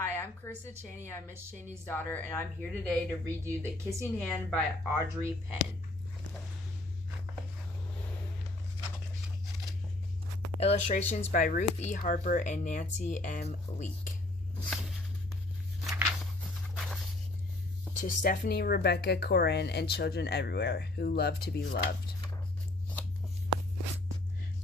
Hi, I'm Carissa Chainey. I'm Miss Chainey's daughter, and I'm here today to read you The Kissing Hand by Audrey Penn. Illustrations by Ruth E. Harper and Nancy M. Leake. To Stephanie, Rebecca, Corinne, and children everywhere who love to be loved.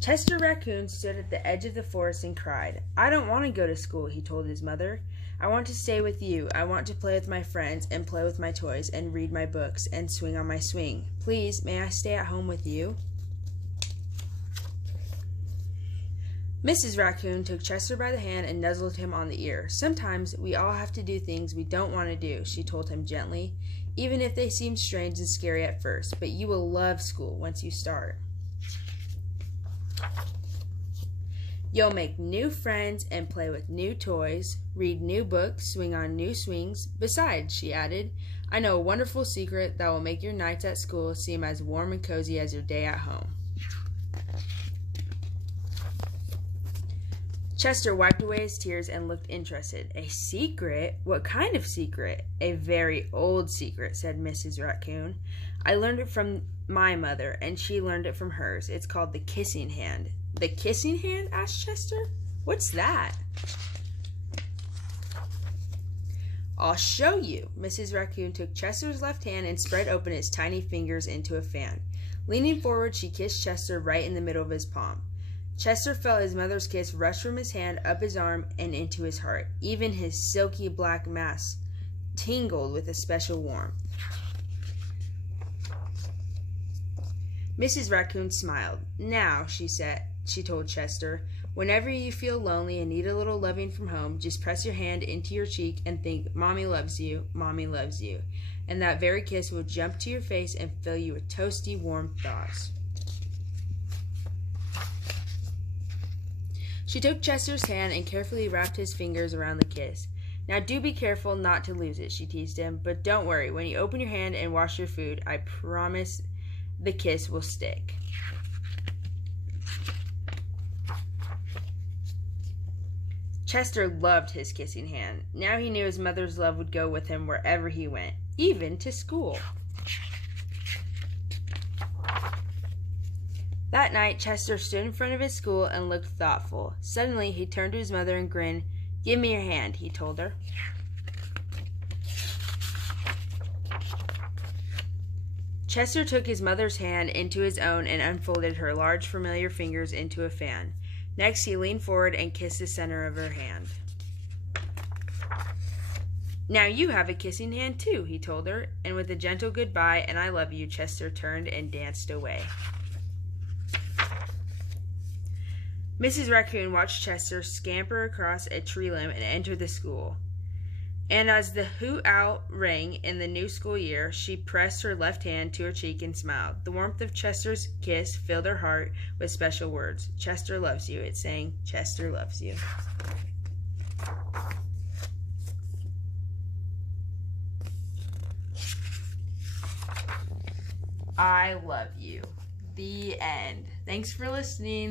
Chester Raccoon stood at the edge of the forest and cried. "I don't want to go to school," he told his mother. "I want to stay with you. I want to play with my friends and play with my toys and read my books and swing on my swing. Please, may I stay at home with you?" Mrs. Raccoon took Chester by the hand and nuzzled him on the ear. "Sometimes we all have to do things we don't want to do," she told him gently, "even if they seem strange and scary at first. But you will love school once you start. You'll make new friends and play with new toys, read new books, swing on new swings. Besides," she added, "I know a wonderful secret that will make your nights at school seem as warm and cozy as your day at home." Chester wiped away his tears and looked interested. "A secret? What kind of secret?" "A very old secret," said Mrs. Raccoon. "I learned it from my mother, and she learned it from hers. It's called the kissing hand." "The kissing hand?" asked Chester. "What's that?" "I'll show you." Mrs. Raccoon took Chester's left hand and spread open its tiny fingers into a fan. Leaning forward, she kissed Chester right in the middle of his palm. Chester felt his mother's kiss rush from his hand up his arm and into his heart. Even his silky black mass tingled with a special warmth. Mrs. Raccoon smiled. "Now," she told Chester, "whenever you feel lonely and need a little loving from home, just press your hand into your cheek and think, 'Mommy loves you, Mommy loves you.' And that very kiss will jump to your face and fill you with toasty, warm thoughts." She took Chester's hand and carefully wrapped his fingers around the kiss. "Now do be careful not to lose it," she teased him. "But don't worry, when you open your hand and wash your food, I promise the kiss will stick." Chester loved his kissing hand. Now he knew his mother's love would go with him wherever he went, even to school. That night, Chester stood in front of his school and looked thoughtful. Suddenly, he turned to his mother and grinned. "Give me your hand," he told her. Chester took his mother's hand into his own and unfolded her large, familiar fingers into a fan. Next, he leaned forward and kissed the center of her hand. "Now you have a kissing hand, too," he told her, and with a gentle goodbye and "I love you," Chester turned and danced away. Mrs. Raccoon watched Chester scamper across a tree limb and enter the school. And as the hoot owl rang in the new school year, she pressed her left hand to her cheek and smiled. The warmth of Chester's kiss filled her heart with special words. "Chester loves you," it sang. "Chester loves you." I love you. The end. Thanks for listening.